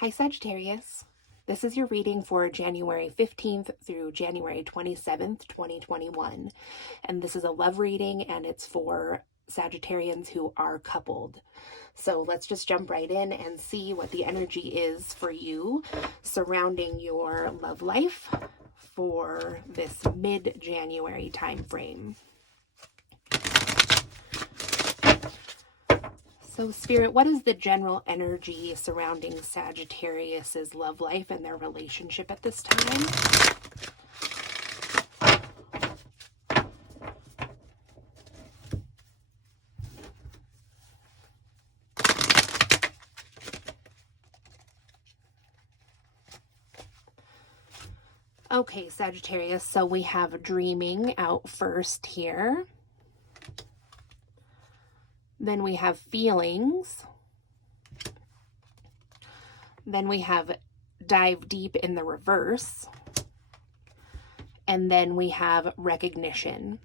Hi Sagittarius. This is your reading for January 15th through January 27th, 2021. And this is a love reading and it's for Sagittarians who are coupled. So let's just jump right in and see what the energy is for you surrounding your love life for this mid-January time frame. So Spirit, what is the general energy surrounding Sagittarius's love life and their relationship at this time? Okay, Sagittarius, so we have dreaming out first here. Then we have feelings. Then we have dive deep in the reverse. And then we have recognition.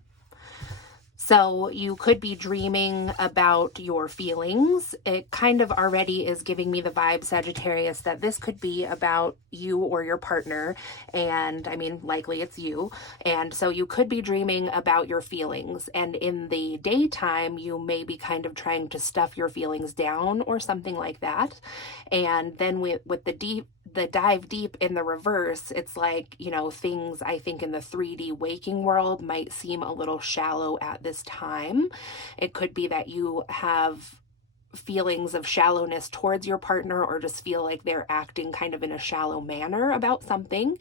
So you could be dreaming about your feelings. It kind of already is giving me the vibe, Sagittarius, that this could be about you or your partner. And I mean, likely it's you. And so you could be dreaming about your feelings. And in the daytime, you may be kind of trying to stuff your feelings down or something like that. And then with the dive deep in the reverse, it's like, you know, things I think in the 3D waking world might seem a little shallow at this time. It could be that you have feelings of shallowness towards your partner or just feel like they're acting kind of in a shallow manner about something.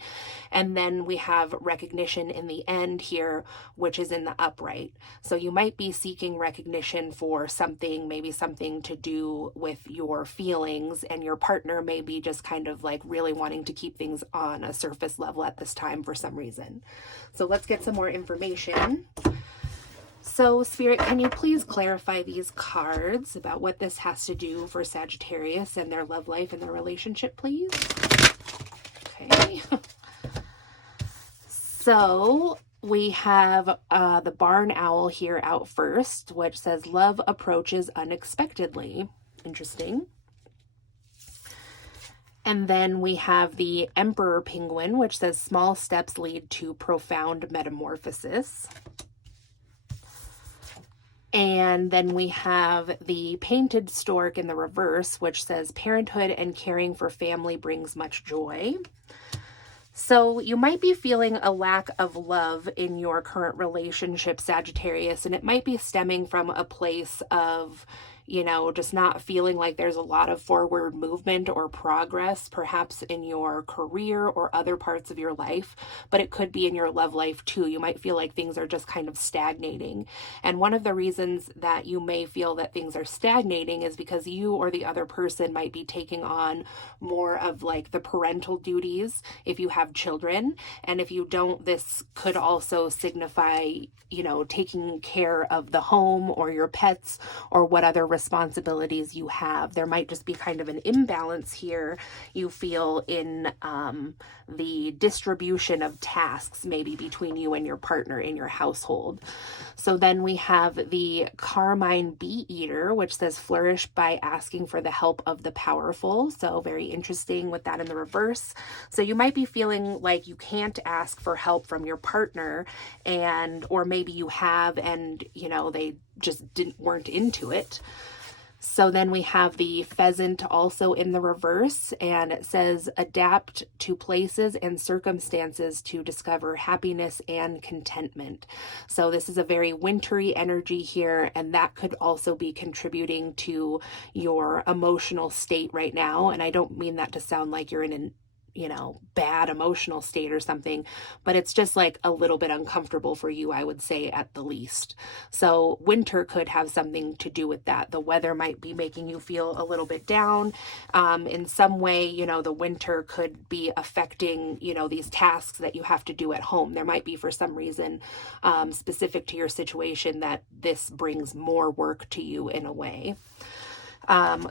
And then we have recognition in the end here, which is in the upright. So you might be seeking recognition for something, maybe something to do with your feelings, and your partner may be just kind of like really wanting to keep things on a surface level at this time for some reason. So let's get some more information. So Spirit, can you please clarify these cards about what this has to do for Sagittarius and their love life and their relationship, please? Okay. So we have the barn owl here out first, which says love approaches unexpectedly. Interesting. And then we have the emperor penguin, which says small steps lead to profound metamorphosis. And then we have the painted stork in the reverse, which says parenthood and caring for family brings much joy. So you might be feeling a lack of love in your current relationship, Sagittarius, and it might be stemming from a place of, you know, just not feeling like there's a lot of forward movement or progress, perhaps in your career or other parts of your life, but it could be in your love life too. You might feel like things are just kind of stagnating. And one of the reasons that you may feel that things are stagnating is because you or the other person might be taking on more of like the parental duties if you have children. And if you don't, this could also signify, you know, taking care of the home or your pets or what other responsibilities you have. There might just be kind of an imbalance here, you feel, in the distribution of tasks maybe between you and your partner in your household. So then we have the carmine bee eater, which says flourish by asking for the help of the powerful. So very interesting with that in the reverse. So you might be feeling like you can't ask for help from your partner, and or maybe you have and, you know, they just weren't into it. So then we have the pheasant also in the reverse, and it says adapt to places and circumstances to discover happiness and contentment. So this is a very wintry energy here, and that could also be contributing to your emotional state right now. And I don't mean that to sound like you're in an bad emotional state or something, but it's just like a little bit uncomfortable for you, I would say, at the least. So winter could have something to do with that. The weather might be making you feel a little bit down in some way. You know, the winter could be affecting, you know, these tasks that you have to do at home. There might be, for some reason, specific to your situation, that this brings more work to you in a way.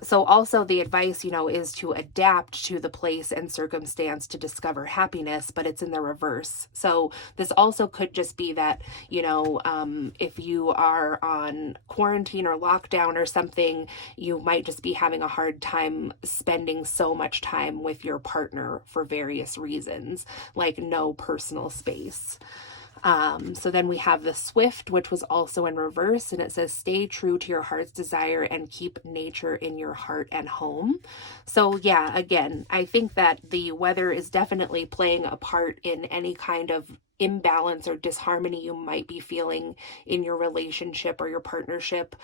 So also the advice, is to adapt to the place and circumstance to discover happiness, but it's in the reverse. So this also could just be that, if you are on quarantine or lockdown or something, you might just be having a hard time spending so much time with your partner for various reasons, like no personal space. So then we have the Swift, which was also in reverse, and it says, stay true to your heart's desire and keep nature in your heart and home. So yeah, again, I think that the weather is definitely playing a part in any kind of imbalance or disharmony you might be feeling in your relationship or your partnership.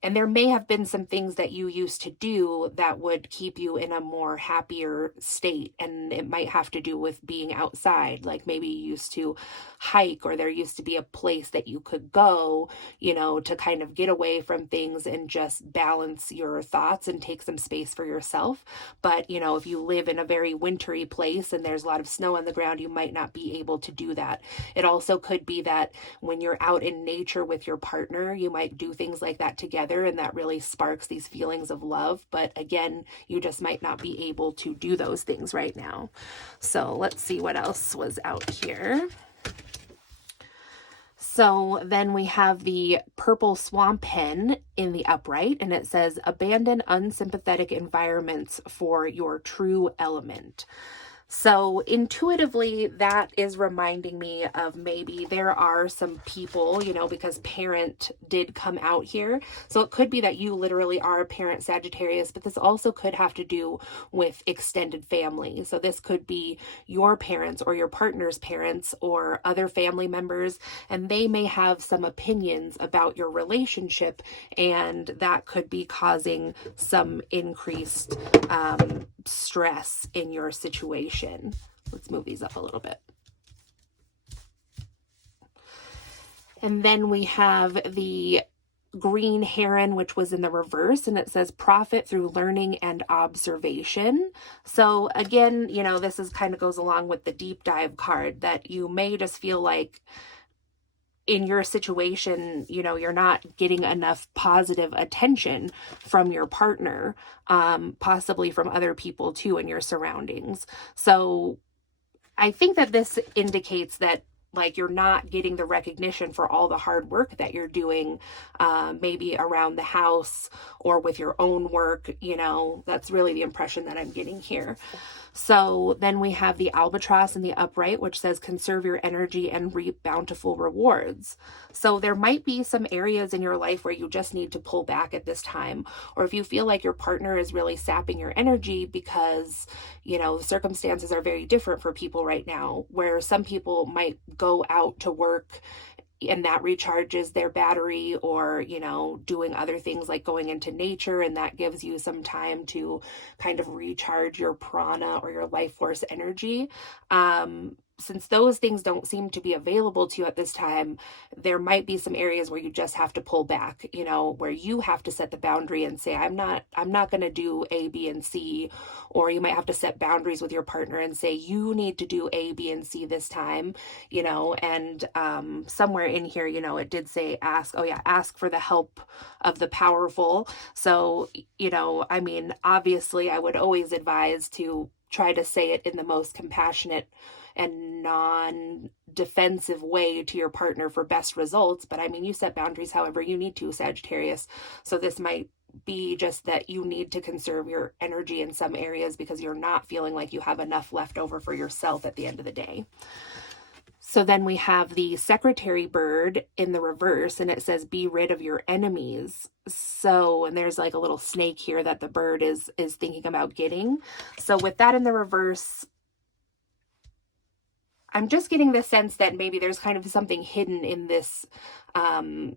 And there may have been some things that you used to do that would keep you in a more happier state. And it might have to do with being outside. Like maybe you used to hike, or there used to be a place that you could go, to kind of get away from things and just balance your thoughts and take some space for yourself. But, if you live in a very wintry place and there's a lot of snow on the ground, you might not be able to do that. It also could be that when you're out in nature with your partner, you might do things like that together, and that really sparks these feelings of love. But again, you just might not be able to do those things right now. So let's see what else was out here. So then we have the purple swamp hen in the upright, and it says, abandon unsympathetic environments for your true element. So intuitively, that is reminding me of maybe there are some people, because parent did come out here. So it could be that you literally are a parent Sagittarius, but this also could have to do with extended family. So this could be your parents or your partner's parents or other family members, and they may have some opinions about your relationship, and that could be causing some increased stress in your situation. Let's move these up a little bit. And then we have the green heron, which was in the reverse, and it says profit through learning and observation. So again, this is kind of goes along with the deep dive card, that you may just feel like in your situation, you're not getting enough positive attention from your partner, possibly from other people too in your surroundings. So I think that this indicates that you're not getting the recognition for all the hard work that you're doing, maybe around the house or with your own work. That's really the impression that I'm getting here. So then we have the albatross in the upright, which says conserve your energy and reap bountiful rewards. So there might be some areas in your life where you just need to pull back at this time, or if you feel like your partner is really sapping your energy because, circumstances are very different for people right now, where some people might go out to work and that recharges their battery, or doing other things like going into nature, and that gives you some time to kind of recharge your prana or your life force energy. Since those things don't seem to be available to you at this time, there might be some areas where you just have to pull back, where you have to set the boundary and say, I'm not going to do A, B, and C. Or you might have to set boundaries with your partner and say, you need to do A, B, and C this time, and somewhere in here, it did say ask for the help of the powerful. So, obviously I would always advise to try to say it in the most compassionate and non-defensive way to your partner for best results. But you set boundaries however you need to, Sagittarius. So this might be just that you need to conserve your energy in some areas because you're not feeling like you have enough left over for yourself at the end of the day. So then we have the secretary bird in the reverse, and it says, be rid of your enemies. So, and there's like a little snake here that the bird is thinking about getting. So with that in the reverse, I'm just getting the sense that maybe there's kind of something hidden in this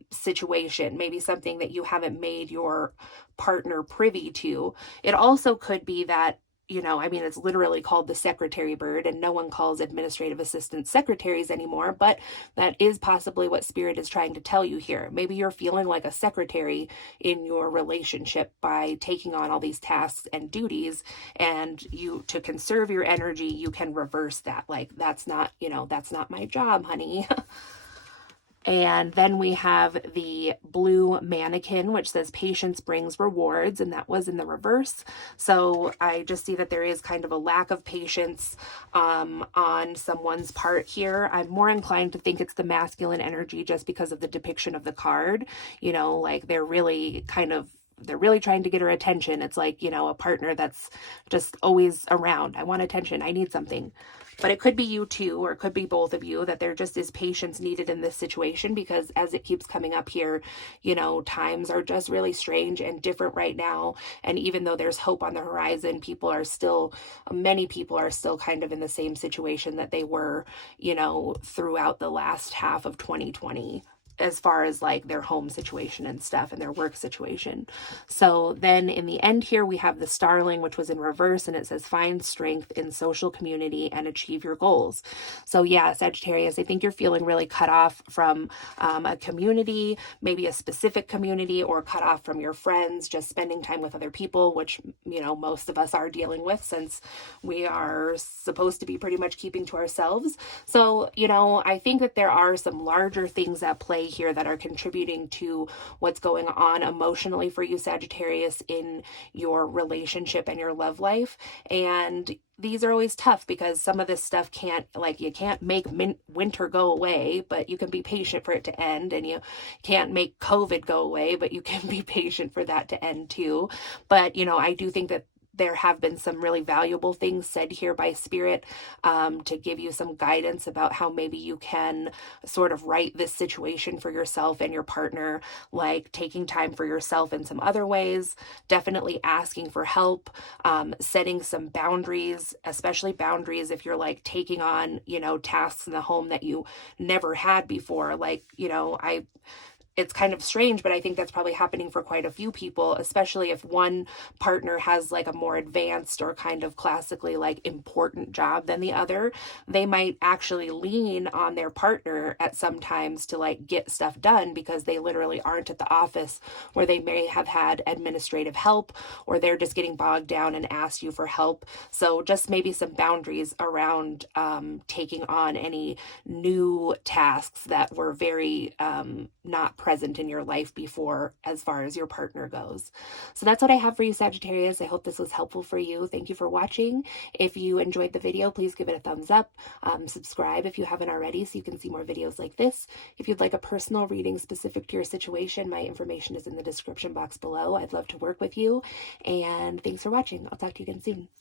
situation, maybe something that you haven't made your partner privy to. It also could be that, it's literally called the secretary bird, and no one calls administrative assistant secretaries anymore, but that is possibly what Spirit is trying to tell you here. Maybe you're feeling like a secretary in your relationship by taking on all these tasks and duties, and to conserve your energy, you can reverse that. Like, that's not my job, honey. And then we have the blue mannequin, which says patience brings rewards, and that was in the reverse. So I just see that there is kind of a lack of patience on someone's part here. I'm more inclined to think it's the masculine energy just because of the depiction of the card. You know, like they're really trying to get her attention. It's like, you know, a partner that's just always around. I want attention. I need something. But it could be you too, or it could be both of you, that there just is patience needed in this situation, because as it keeps coming up here, you know, times are just really strange and different right now. And even though there's hope on the horizon, many people are still kind of in the same situation that they were, you know, throughout the last half of 2020. As far as like their home situation and stuff and their work situation. So then in the end here, we have the starling, which was in reverse, and it says find strength in social community and achieve your goals. So yeah, Sagittarius, I think you're feeling really cut off from a community, maybe a specific community, or cut off from your friends, just spending time with other people, which, you know, most of us are dealing with since we are supposed to be pretty much keeping to ourselves. So, you know, I think that there are some larger things at play here that are contributing to what's going on emotionally for you, Sagittarius, in your relationship and your love life. And these are always tough because some of this stuff you can't make winter go away, but you can be patient for it to end. And you can't make COVID go away, but you can be patient for that to end too. But, you know, I do think that there have been some really valuable things said here by Spirit to give you some guidance about how maybe you can sort of right this situation for yourself and your partner, like taking time for yourself in some other ways, definitely asking for help, setting some boundaries, especially boundaries if you're like taking on, you know, tasks in the home that you never had before. Like, you know, it's kind of strange, but I think that's probably happening for quite a few people, especially if one partner has like a more advanced or kind of classically like important job than the other. They might actually lean on their partner at some times to like get stuff done because they literally aren't at the office where they may have had administrative help, or they're just getting bogged down and asked you for help. So just maybe some boundaries around taking on any new tasks that were very not present in your life before as far as your partner goes. So that's what I have for you, Sagittarius. I hope this was helpful for you. Thank you for watching. If you enjoyed the video, please give it a thumbs up. Subscribe if you haven't already so you can see more videos like this. If you'd like a personal reading specific to your situation, my information is in the description box below. I'd love to work with you. And thanks for watching. I'll talk to you again soon.